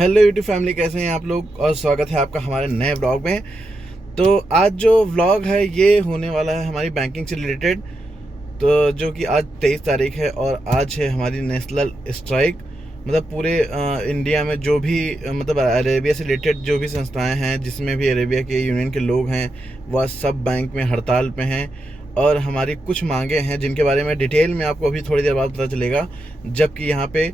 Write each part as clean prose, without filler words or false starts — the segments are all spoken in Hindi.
हेलो यूट्यूब फैमिली, कैसे हैं आप लोग और स्वागत है आपका हमारे नए व्लॉग में। तो आज जो व्लॉग है ये होने वाला है हमारी बैंकिंग से रिलेटेड। तो जो कि आज 23 तारीख है और आज है हमारी नेशनल स्ट्राइक। मतलब पूरे इंडिया में जो भी मतलब अरेबिया से रिलेटेड जो भी संस्थाएं हैं, जिसमें भी अरेबिया के यूनियन के लोग हैं, वह सब बैंक में हड़ताल पे हैं। और हमारी कुछ मांगे हैं जिनके बारे में डिटेल में आपको अभी थोड़ी देर बाद पता चलेगा, जबकि यहाँ पे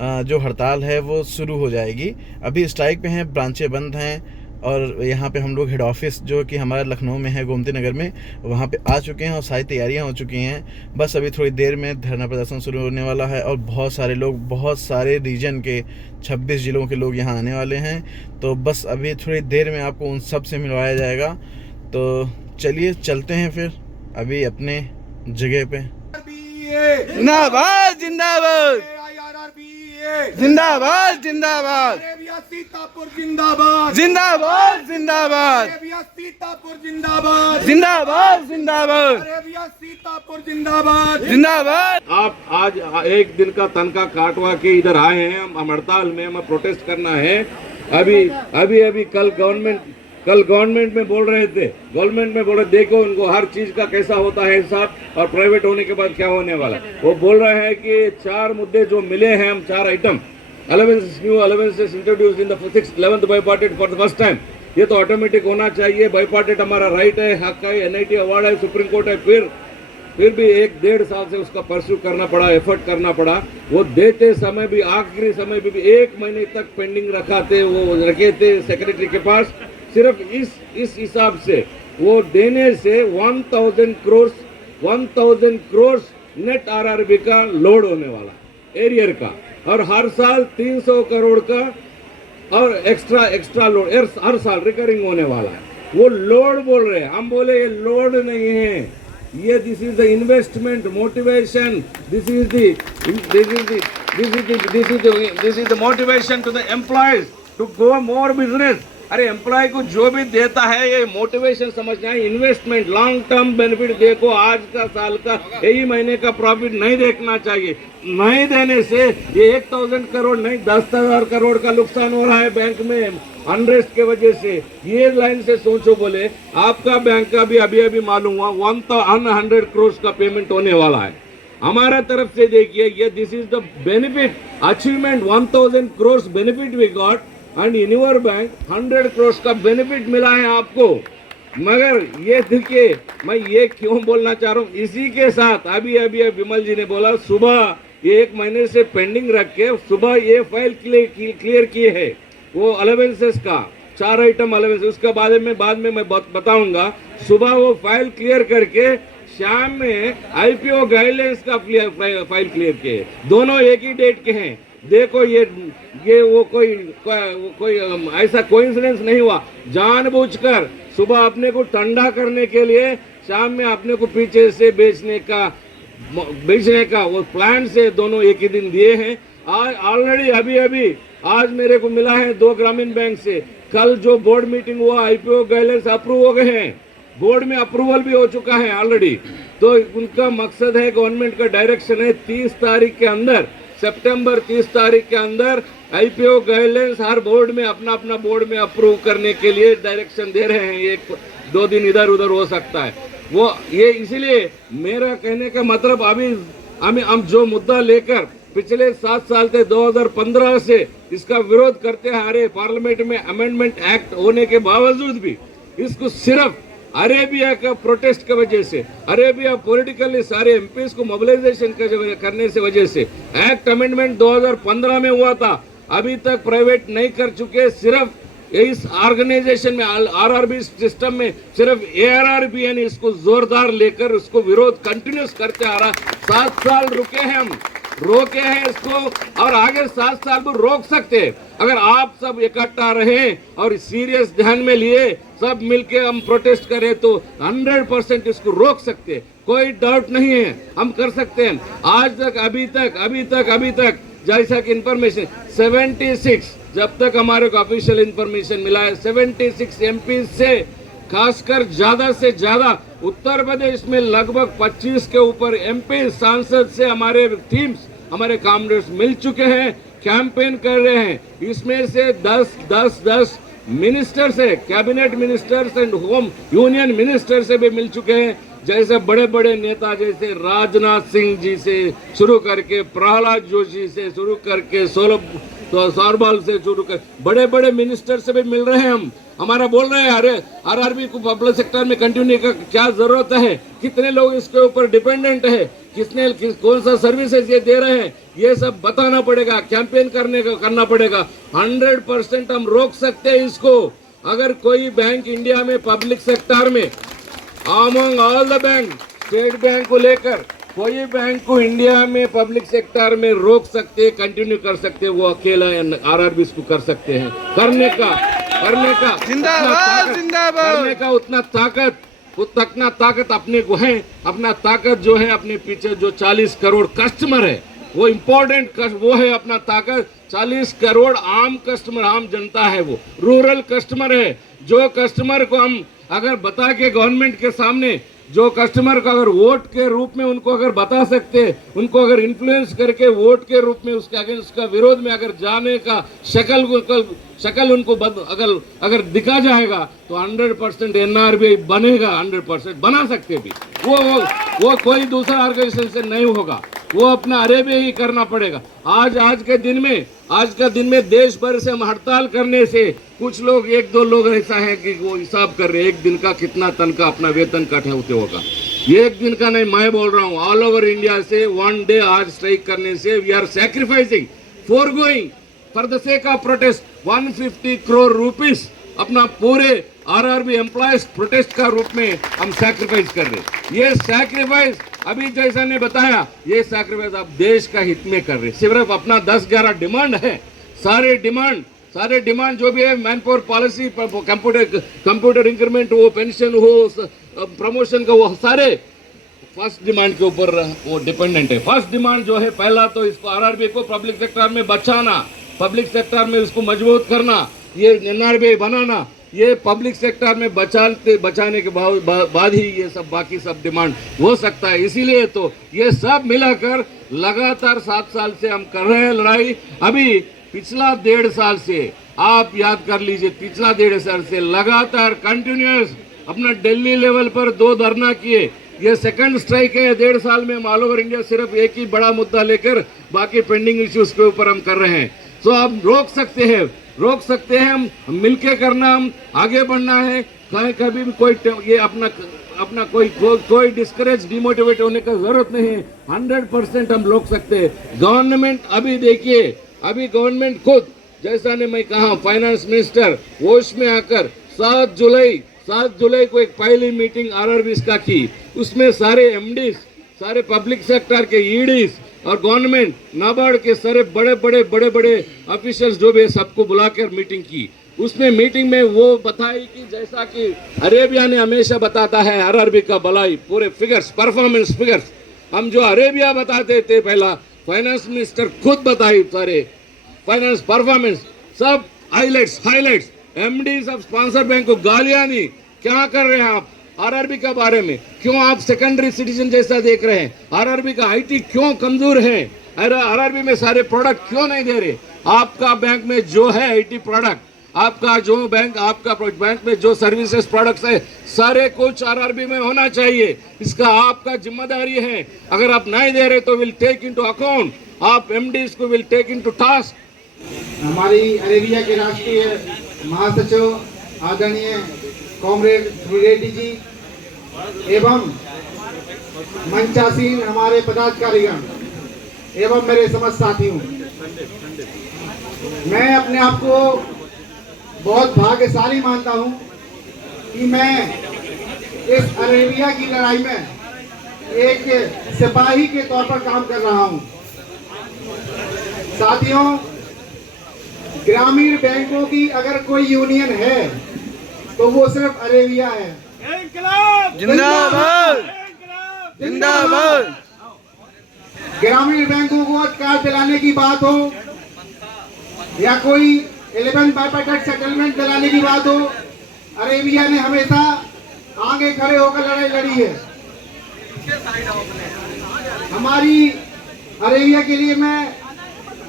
जो हड़ताल है वो शुरू हो जाएगी। अभी स्ट्राइक पे हैं, ब्रांचें बंद हैं। और यहाँ पे हम लोग हेड ऑफिस जो कि हमारा लखनऊ में है, गोमती नगर में, वहाँ पे आ चुके हैं और सारी तैयारियाँ हो चुकी हैं। बस अभी थोड़ी देर में धरना प्रदर्शन शुरू होने वाला है और बहुत सारे लोग, बहुत सारे रीजन के 26 ज़िलों के लोग यहाँ आने वाले हैं। तो बस अभी थोड़ी देर में आपको उन सब से मिलवाया जाएगा। तो चलिए चलते हैं फिर अभी अपने जगह पे। जिंदाबाद जिंदाबाद जिंदाबाद जिंदाबाद सीतापुर जिंदाबाद जिंदाबाद जिंदाबाद सीतापुर जिंदाबाद जिंदाबाद जिंदाबाद सीतापुर जिंदाबाद जिंदाबाद। आप आज एक दिन का तनख्वाह काटवा के इधर आए हैं, हम हड़ताल में, हमें प्रोटेस्ट करना है। अभी कल गवर्नमेंट में बोल रहे थे, देखो उनको हर चीज का कैसा होता है हिसाब और प्राइवेट होने के बाद क्या होने वाला। वो बोल रहे हैं कि 4 मुद्दे जो मिले हैं, हम 4 item, new allowances introduced in the 11th bipartite for the first time. ये तो ऑटोमेटिक होना चाहिए। बाइपार्टेट हमारा राइट है, हक है, NIT अवार्ड है, सुप्रीम कोर्ट है। फिर भी 1-1.5 साल से उसका परस्यू करना पड़ा, एफर्ट करना पड़ा। वो देते समय भी, आखिरी समय भी 1 महीने तक पेंडिंग रखे थे सेक्रेटरी के पास। सिर्फ इस हिसाब से वो देने से 1000 करोड़ नेट RRB का लोड होने वाला एरियर का, और हर साल 300 करोड़ का और एक्स्ट्रा लोड हर साल रिकरिंग होने वाला है। वो लोड बोल रहे हैं, हम बोले ये लोड नहीं है, ये this is the investment motivation, this is the motivation to the employees to go more business. अरे एम्प्लॉय को जो भी देता है ये मोटिवेशन समझना है, इन्वेस्टमेंट, लॉन्ग टर्म बेनिफिट देखो। आज का साल का यही महीने का प्रॉफिट नहीं देखना चाहिए। नहीं देने से ये 1000 करोड़ नहीं 10,000 करोड़ का नुकसान हो रहा है बैंक में अनरेस्ट के वजह से। ये लाइन से सोचो, बोले आपका बैंक का भी अभी मालूम हुआ 100 करोड़ का पेमेंट होने वाला है। हमारा तरफ से देखिए, ये this is the benefit achievement, 1000 crore benefit we got and in your bank 100 crore का बेनिफिट मिला है आपको। मगर ये देखिए, मैं ये क्यों बोलना चाह रहा हूँ, इसी के साथ अभी विमल जी ने बोला सुबह ये 1 महीने से पेंडिंग रख के सुबह ये फाइल क्लियर किए है, वो अलाउंसेस का 4 आइटम अलाउंस, उसका बाद में मैं बताऊंगा। सुबह वो फाइल क्लियर करके शाम में IPO गाइडलाइंस का फाइल क्लियर किए, दोनों एक ही डेट के हैं। देखो ये वो कोई ऐसा कोइंसिडेंस नहीं हुआ। जानबूझकर सुबह अपने को ठंडा करने के लिए शाम में अपने को पीछे से बेचने का वो प्लान से दोनों एक ही दिन दिए हैं। आज ऑलरेडी अभी आज मेरे को मिला है 2 ग्रामीण बैंक से, कल जो बोर्ड मीटिंग हुआ IPO गाइडलाइंस अप्रूव हो गए हैं, बोर्ड में अप्रूवल भी हो चुका है ऑलरेडी। तो उनका मकसद है, गवर्नमेंट का डायरेक्शन है 30 तारीख के अंदर, सितंबर 30 तारीख के अंदर IPO गाइडलाइंस हर बोर्ड में अपना बोर्ड में अप्रूव करने के लिए डायरेक्शन दे रहे हैं। 1-2 दिन इधर उधर हो सकता है वो, ये इसीलिए मेरा कहने का मतलब अभी हम जो मुद्दा लेकर पिछले 7 साल से 2015 से इसका विरोध करते आ रहे, पार्लियामेंट में अमेंडमेंट एक्ट होने के बावजूद भी इसको सिर्फ अरेबिया का प्रोटेस्ट की वजह से, अरेबिया पॉलिटिकली सारे MPs को मोबिलाइजेशन करने से वजह से एक्ट अमेंडमेंट 2015 में हुआ था, अभी तक प्राइवेट नहीं कर चुके। सिर्फ इस ऑर्गेनाइजेशन में RRB सिस्टम में सिर्फ ARRB ने इसको जोरदार लेकर उसको विरोध कंटिन्यूस करते आ रहा। 7 साल रोके हैं इसको, और आगे 7 साल को रोक सकते हैं अगर आप सब इकट्ठा रहे और सीरियस ध्यान में लिए, सब मिलके हम प्रोटेस्ट करें तो 100% इसको रोक सकते हैं। कोई डाउट नहीं है, हम कर सकते हैं। आज तक अभी तक जैसा कि इंफॉर्मेशन 76, जब तक हमारे को ऑफिशियल इंफॉर्मेशन मिला है 76 MP से खासकर ज्यादा से ज्यादा उत्तर प्रदेश में लगभग 25 के ऊपर MP सांसद से हमारे टीम्स, हमारे कामरेड्स मिल चुके हैं। कैंपेन कर रहे हैं। इसमें से 10 मिनिस्टर्स है, cabinet ministers and home union minister से भी मिल चुके हैं। जैसे बड़े बड़े नेता जैसे राजनाथ सिंह जी से शुरू करके प्रहलाद जोशी से शुरू करके सौरभाल से शुरू कर बड़े बड़े मिनिस्टर से भी मिल रहे हैं। हम हमारा बोल रहे हैं अरे आरआरबी को पब्लिक सेक्टर में कंटिन्यू का क्या जरूरत है, कितने लोग इसके ऊपर डिपेंडेंट है, कौन सा सर्विसेज ये दे रहे हैं, ये सब बताना पड़ेगा, कैंपेन करना पड़ेगा। 100% हम रोक सकते हैं इसको। अगर कोई बैंक इंडिया में पब्लिक सेक्टर में among all the bank, state bank को लेकर कोई बैंक को इंडिया में पब्लिक सेक्टर में रोक सकते, कंटिन्यू कर सकते, वो अकेला आरआरबी को कर सकते हैं। करने का जिंदाबाद जिंदाबाद करने का उतना ताकत अपने को है। अपना ताकत जो है अपने पीछे जो 40 करोड़ कस्टमर है वो इम्पोर्टेंट वो है। अपना ताकत 40 करोड़ आम कस्टमर, आम जनता है, वो रूरल कस्टमर है। जो कस्टमर को हम अगर बता के गवर्नमेंट के सामने जो कस्टमर को अगर वोट के रूप में उनको अगर बता सकते, उनको अगर इन्फ्लुएंस करके वोट के रूप में उसके अगेंस्ट का विरोध में अगर जाने का शक्ल उनको अगर दिखा जाएगा तो 100% एनआरबी बनेगा। 100% बना सकते भी वो कोई दूसरा ऑर्गेनाइजेशन से नहीं होगा, वो अपना अरेबे ही करना पड़ेगा। आज का दिन में देश भर से हम हड़ताल करने से कुछ लोग 1-2 लोग ऐसा है कि वो हिसाब कर रहे हैं एक दिन का कितना तनख्वाह अपना वेतन कट होते होगा। एक दिन का नहीं, मैं बोल रहा हूँ ऑल ओवर इंडिया से 1 डे आज स्ट्राइक करने से we are sacrificing foregoing for the sake of protest 150 crore rupees अपना पूरे आरआरबी एम्प्लॉयज प्रोटेस्ट का रूप में हम सैक्रिफाइस कर रहे हैं। ये सैक्रिफाइस अभी जैसा ने बताया, ये सैक्रिफाइस आप देश का हित में कर रहे हैं। सिर्फ अपना 10-11 डिमांड है, सारे डिमांड जो भी है, man power policy, computer increment हो, पेंशन हो, प्रमोशन का वो सारे फर्स्ट डिमांड के ऊपर वो डिपेंडेंट है। फर्स्ट डिमांड जो है पहला तो इसको आरआरबी को पब्लिक सेक्टर में बचाना, पब्लिक सेक्टर में उसको मजबूत करना, ये एनआरबी बनाना, ये पब्लिक सेक्टर में बचाने के बाद ही ये सब बाकी सब डिमांड हो सकता है। इसीलिए तो ये सब मिलाकर लगातार 7 साल से हम कर रहे हैं लड़ाई। अभी पिछला 1.5 साल से आप याद कर लीजिए, पिछला 1.5 साल से लगातार कंटिन्यूस अपना दिल्ली लेवल पर 2 धरना किए। ये सेकंड स्ट्राइक है 1.5 साल में। ऑल ओवर इंडिया सिर्फ एक ही बड़ा मुद्दा लेकर बाकी पेंडिंग इश्यूज के ऊपर हम कर रहे हैं। तो आप रोक सकते हैं हम मिलके करना, हम आगे बढ़ना है। कभी भी कोई ये अपना कोई डिस्करेज डिमोटिवेट होने का जरूरत नहीं है। 100% हम रोक सकते हैं। गवर्नमेंट अभी देखिए, अभी गवर्नमेंट खुद जैसा ने मैं कहा फाइनेंस मिनिस्टर होश में आकर 7 जुलाई को एक पहली मीटिंग आरआरबी का की। उसमें सारे एमडीज, सारे पब्लिक सेक्टर के ईडीज और गवर्नमेंट नाबार्ड के सारे बड़े ऑफिशियल्स जो भी सबको बुलाकर मीटिंग की। उसमें मीटिंग में वो बताई कि जैसा कि अरेबिया ने हमेशा बताता है आरआरबी का भलाई, पूरे फिगर्स, परफॉर्मेंस फिगर्स हम जो अरेबिया बताते थे पहला, फाइनेंस मिनिस्टर खुद बताई सारे फाइनेंस परफॉर्मेंस सब highlights. MDs of sponsor bank को गालियां दी। क्या कर रहे हैं आप आरआरबी के बारे में? क्यों आप सेकेंडरी सिटीजन जैसा देख रहे हैं? आरआरबी का आईटी क्यों कमजोर है? आरआरबी में सारे प्रोडक्ट क्यों नहीं दे रहे? आपका बैंक में जो है आईटी प्रोडक्ट, आपका बैंक में जो सर्विसेज प्रोडक्ट्स है, सारे कुछ आरआरबी में होना चाहिए। इसका आपका जिम्मेदारी है। अगर आप नहीं दे रहे तो विल टेक इनटू अकाउंट, आप एमडीज को विल टेक इनटू टास्क। हमारी अरेबिया के राष्ट्रीय महासचिव आदरणीय कॉमरेड रेड्डी जी एवं मंचासीन हमारे पदाधिकारीगण एवं मेरे समस्त साथियों, मैं अपने आप को बहुत भाग्यशाली मानता हूं कि मैं इस अरेबिया की लड़ाई में एक सिपाही के तौर पर काम कर रहा हूं। साथियों, ग्रामीण बैंकों की अगर कोई यूनियन है तो वो सिर्फ अरेबिया है। जिंदाबाद जिंदाबाद। ग्रामीण बैंकों को अधिकार दिलाने की बात हो या कोई 11 बाइपार्टाइट सेटलमेंट दिलाने की बात हो, अरेबिया ने हमेशा आगे खड़े होकर लड़ाई लड़ी है। हमारी अरेबिया के लिए मैं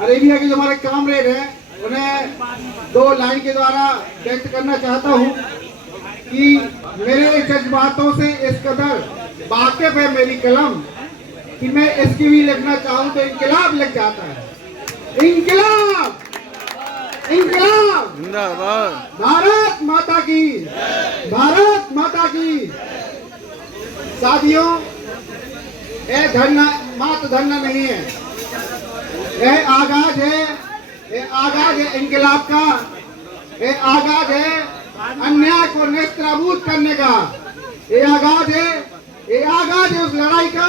अरेबिया के जो हमारे कामरेड हैं उन्हें 2 लाइन के द्वारा व्यक्त करना चाहता हूँ कि मेरे जज्बातों से इस कदर वाकिफ है मेरी कलम कि मैं इसकी भी लिखना चाहूँ तो इंकलाब लिख जाता है। इंकलाब, इंकलाब, जिंदाबाद। भारत माता की, भारत माता की। साथियों, यह धरना मात्र धरना नहीं है, यह आगाज है, यह आगाज है इंकलाब का, यह आगाज है अन्याय को नेस्तनाबूद करने का, यह आगाज है, यह आगाज है उस लड़ाई का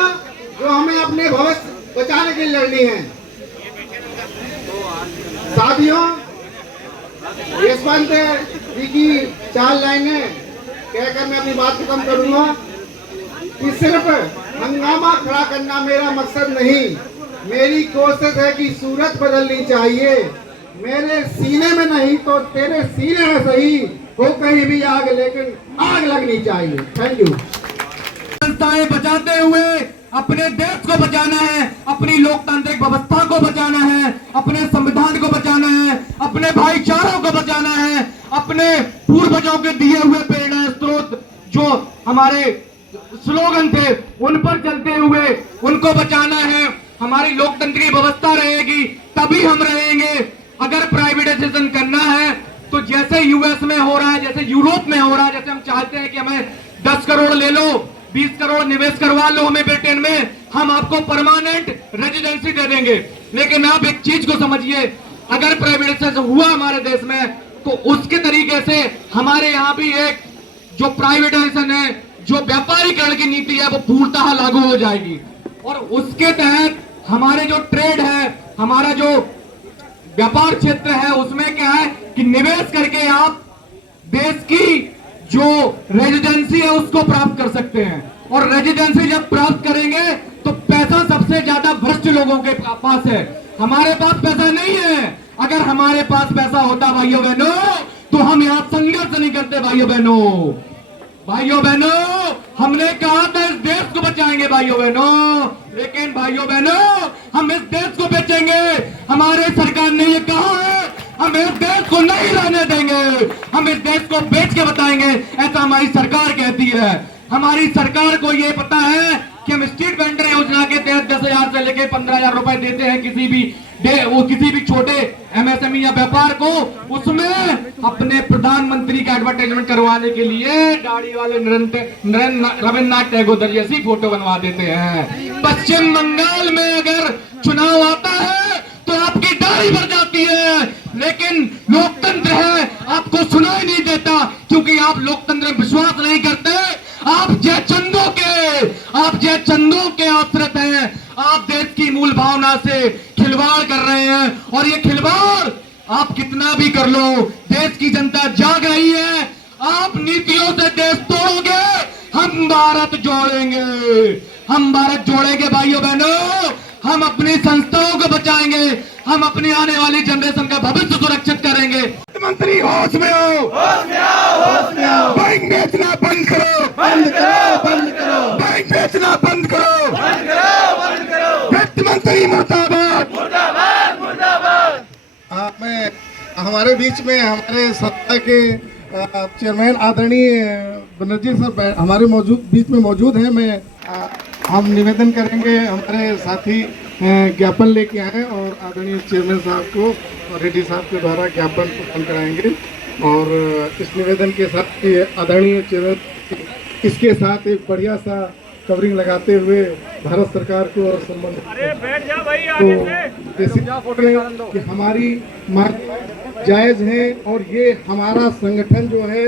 जो हमें अपने भविष्य बचाने के लिए लड़नी है। साथियों, यशवंत जी की 4 लाइनें कहकर मैं अपनी बात खत्म करूंगा कि सिर्फ हंगामा खड़ा करना मेरा मकसद नहीं, मेरी कोशिश है कि सूरत बदलनी चाहिए। मेरे सीने में नहीं तो तेरे सीने में सही हो कहीं भी आग, लेकिन आग लगनी चाहिए। Thank you. संस्थाएं बचाते हुए अपने देश को बचाना है, अपनी लोकतांत्रिक व्यवस्था को बचाना है, अपने संविधान को बचाना है, अपने भाईचारों को बचाना है, अपने पूर्वजों के दिए हुए प्रेरणा स्रोत जो हमारे स्लोगन थे उन पर चलते हुए उनको बचाना है। हमारी लोकतंत्रीय व्यवस्था रहेगी तभी हम रहेंगे। अगर प्राइवेटाइजेशन करना है तो जैसे यूएस में हो रहा है, जैसे यूरोप में हो रहा है, जैसे हम चाहते हैं कि हमें 10 करोड़ ले लो, 20 करोड़ निवेश करवा लो हमें ब्रिटेन में, हम आपको परमानेंट रेजिडेंसी दे देंगे। लेकिन आप एक चीज को समझिए, अगर प्राइवेटाइजेशन हुआ हमारे देश में तो उसके तरीके से हमारे यहाँ भी एक जो प्राइवेटाइजेशन है, जो व्यापारीकरण की नीति है वो पूर्णतः लागू हो जाएगी और उसके तहत हमारे जो ट्रेड है, हमारा जो व्यापार क्षेत्र है, उसमें क्या है कि निवेश करके आप देश की जो रेजिडेंसी है उसको प्राप्त कर सकते हैं। और रेजिडेंसी जब प्राप्त करेंगे तो पैसा सबसे ज्यादा भ्रष्ट लोगों के पास है, हमारे पास पैसा नहीं है। अगर हमारे पास पैसा होता भाइयों बहनों तो हम यहाँ संघर्ष नहीं करते। भाइयों बहनों, भाइयों बहनों, हमने कहा था इस देश को बचाएंगे भाइयों बहनों, लेकिन भाइयों बहनों हम इस देश को बेचेंगे। हमारे सरकार ने ये कहा है हम इस देश को नहीं रहने देंगे, हम इस देश को बेच के बताएंगे, ऐसा हमारी सरकार कहती है। हमारी सरकार को ये पता है कि हम स्ट्रीट वेंडर योजना के तहत 10,000 से लेकर 15,000 रुपए देते हैं किसी भी छोटे एमएसएमई या व्यापार को, उसमें अपने प्रधानमंत्री का एडवर्टाइजमेंट करवाने के लिए दाढ़ी वाले रविन्द्रनाथ टैगोर जैसी फोटो बनवा देते हैं। पश्चिम बंगाल में अगर चुनाव आता है तो आपकी दाढ़ी बढ़ जाती है, लेकिन लोकतंत्र है आपको सुनाई नहीं देता क्योंकि आप लोकतंत्र में विश्वास नहीं करते। आप जय चंदों के आश्रित हैं, आप देश की मूल भावना से खिलवाड़ कर रहे हैं और ये खिलवाड़ आप कितना भी कर लो, देश की जनता जाग रही है। आप नीतियों से देश तोड़ोगे, हम भारत जोड़ेंगे, हम भारत जोड़ेंगे भाइयों बहनों। हम अपनी संस्थाओं को बचाएंगे, हम अपनी आने वाली जनरेशन का भविष्य सुरक्षित करेंगे। मंत्री होश में आओ, होश में आओ, होश में आओ। बैंक बेचना बंद करो, बंद करो, बंद करो। बैंक बेचना बंद करो, बंद करो, बंद करो। वित्त मंत्री मुर्दाबाद, मुर्दाबाद, मुर्दाबाद। मैं हमारे बीच में हमारे सत्ता के चेयरमैन आदरणीय बनर्जी सर हमारे बीच में मौजूद हैं। हम निवेदन करेंगे, हमारे साथी ज्ञापन लेके आए और आदरणीय चेयरमैन साहब को रेड्डी साहब के द्वारा ज्ञापन प्रदान कराएंगे। और इस निवेदन के साथ आदरणीय चेयरमैन इसके साथ एक बढ़िया सा कवरिंग लगाते हुए भारत सरकार को और संबंधित तो कि हमारी मांग जायज़ है और ये हमारा संगठन जो है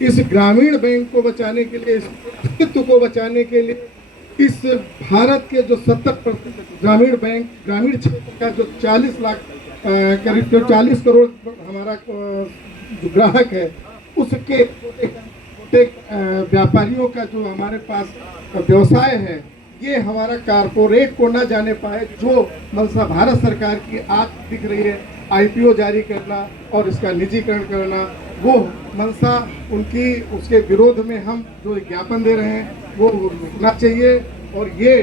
इस ग्रामीण बैंक को बचाने के लिए, इस अस्तित्व को बचाने के लिए, इस भारत के जो 70% ग्रामीण बैंक, ग्रामीण क्षेत्र का जो 40 लाख करीब 40 करोड़ हमारा जो ग्राहक है, उसके व्यापारियों का जो हमारे पास व्यवसाय है, ये हमारा कारपोरेट को ना जाने पाए। जो मनसा भारत सरकार की आज दिख रही है, IPO जारी करना और इसका निजीकरण करना, वो मनसा उनकी उसके विरोध में हम जो ज्ञापन दे रहे हैं वो रुकना चाहिए। और ये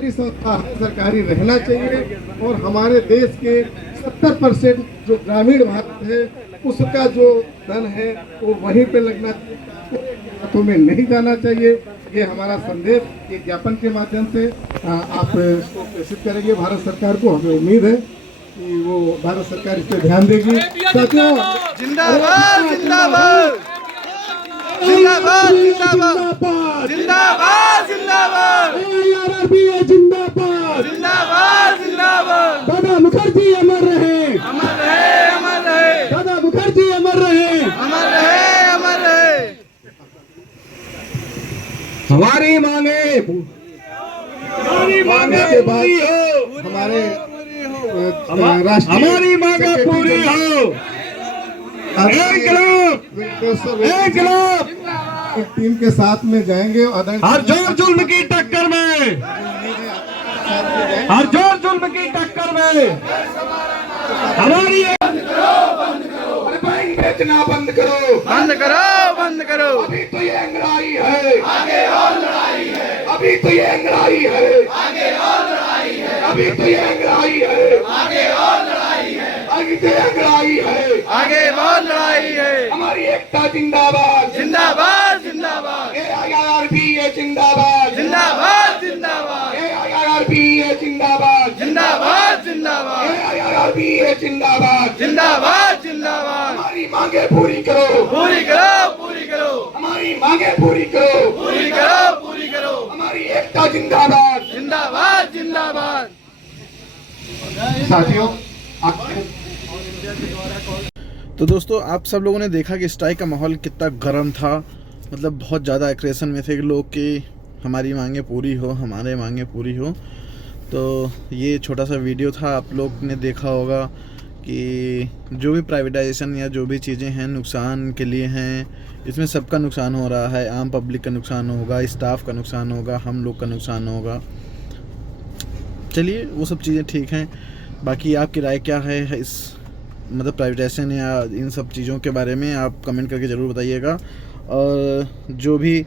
सरकारी संस्था है, सरकारी रहना चाहिए और हमारे देश के 70% जो ग्रामीण भारत है उसका जो धन है वो वहीं पे लगना चाहिए, हाथों में नहीं जाना चाहिए। ये हमारा संदेश एक ज्ञापन के माध्यम से आप इसको प्रेषित करेंगे भारत सरकार को। हमें उम्मीद है कि वो भारत सरकार इस पर ध्यान देगी। साथियों, जिंदाबाद जिंदाबाद जिंदाबाद जिंदाबाद जिंदाबाद जिंदाबाद ARRBA जिंदाबाद, जिंदाबाद जिंदाबाद। दादा मुखर्जी अमर रहे, अमर रहे अमर रहे दादा मुखर्जी अमर रहे। अमर रहे अमर रहे। हमारी मांगे के बाद हमारे राष्ट्रीय हमारी मांगे पूरी हो। इनकलाब टीम के साथ में जाएंगे। हर जोर जुल्म की टक्कर में, हर जोर जुल्म की टक्कर में हमारी बैंक बेचना बंद करो, बंद करो बंद करो। अभी तो ये अंगड़ाई है, आगे और लड़ाई है। अभी तो ये अंगड़ाई है, आगे और लड़ाई है। अभी तो ये अंगड़ाई है, आगे और लड़ाई है। अभी तो ये अंगड़ाई है, आगे बहुत लड़ाई है। हमारी एकता जिंदाबाद, जिंदाबाद जिंदाबाद ARRBA जिंदाबाद, जिंदाबाद जिंदाबाद ARRBA जिंदाबाद, जिंदाबाद जिंदाबाद ARRBA जिंदाबाद। जिंदाबाद जिंदाबाद। हमारी मांगे पूरी करो, पूरी करो पूरी करो हमारी मांगे पूरी करो, पूरी करो पूरी करो। हमारी एकता जिंदाबाद। जिंदाबाद जिंदाबाद। साथियों, तो दोस्तों आप सब लोगों ने देखा कि स्ट्राइक का माहौल कितना गर्म था। मतलब बहुत ज़्यादा एग्रेशन में थे लोग कि हमारी मांगे पूरी हो, हमारे मांगे पूरी हो। तो ये छोटा सा वीडियो था, आप लोग ने देखा होगा कि जो भी प्राइवेटाइजेशन या जो भी चीज़ें हैं नुकसान के लिए हैं, इसमें सबका नुकसान हो रहा है। आम पब्लिक का नुकसान होगा, स्टाफ का नुकसान होगा, हम लोग का नुकसान होगा। चलिए वो सब चीज़ें ठीक हैं। बाकी आपकी राय क्या है इस मतलब प्राइवेटाइजेशन या इन सब चीज़ों के बारे में आप कमेंट करके ज़रूर बताइएगा। और जो भी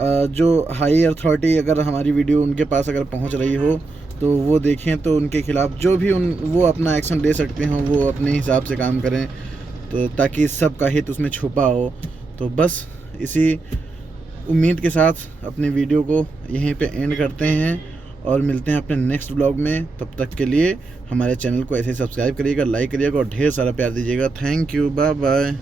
जो हाई अथॉरिटी अगर हमारी वीडियो उनके पास अगर पहुंच रही हो तो वो देखें, तो उनके ख़िलाफ़ जो भी वो अपना एक्शन ले सकते हैं वो अपने हिसाब से काम करें, तो ताकि सबका हित उसमें छुपा हो। तो बस इसी उम्मीद के साथ अपनी वीडियो को यहीं पे एंड करते हैं और मिलते हैं अपने नेक्स्ट ब्लॉग में। तब तक के लिए हमारे चैनल को ऐसे ही सब्सक्राइब करिएगा, लाइक करिएगा और ढेर सारा प्यार दीजिएगा। Thank you, bye bye.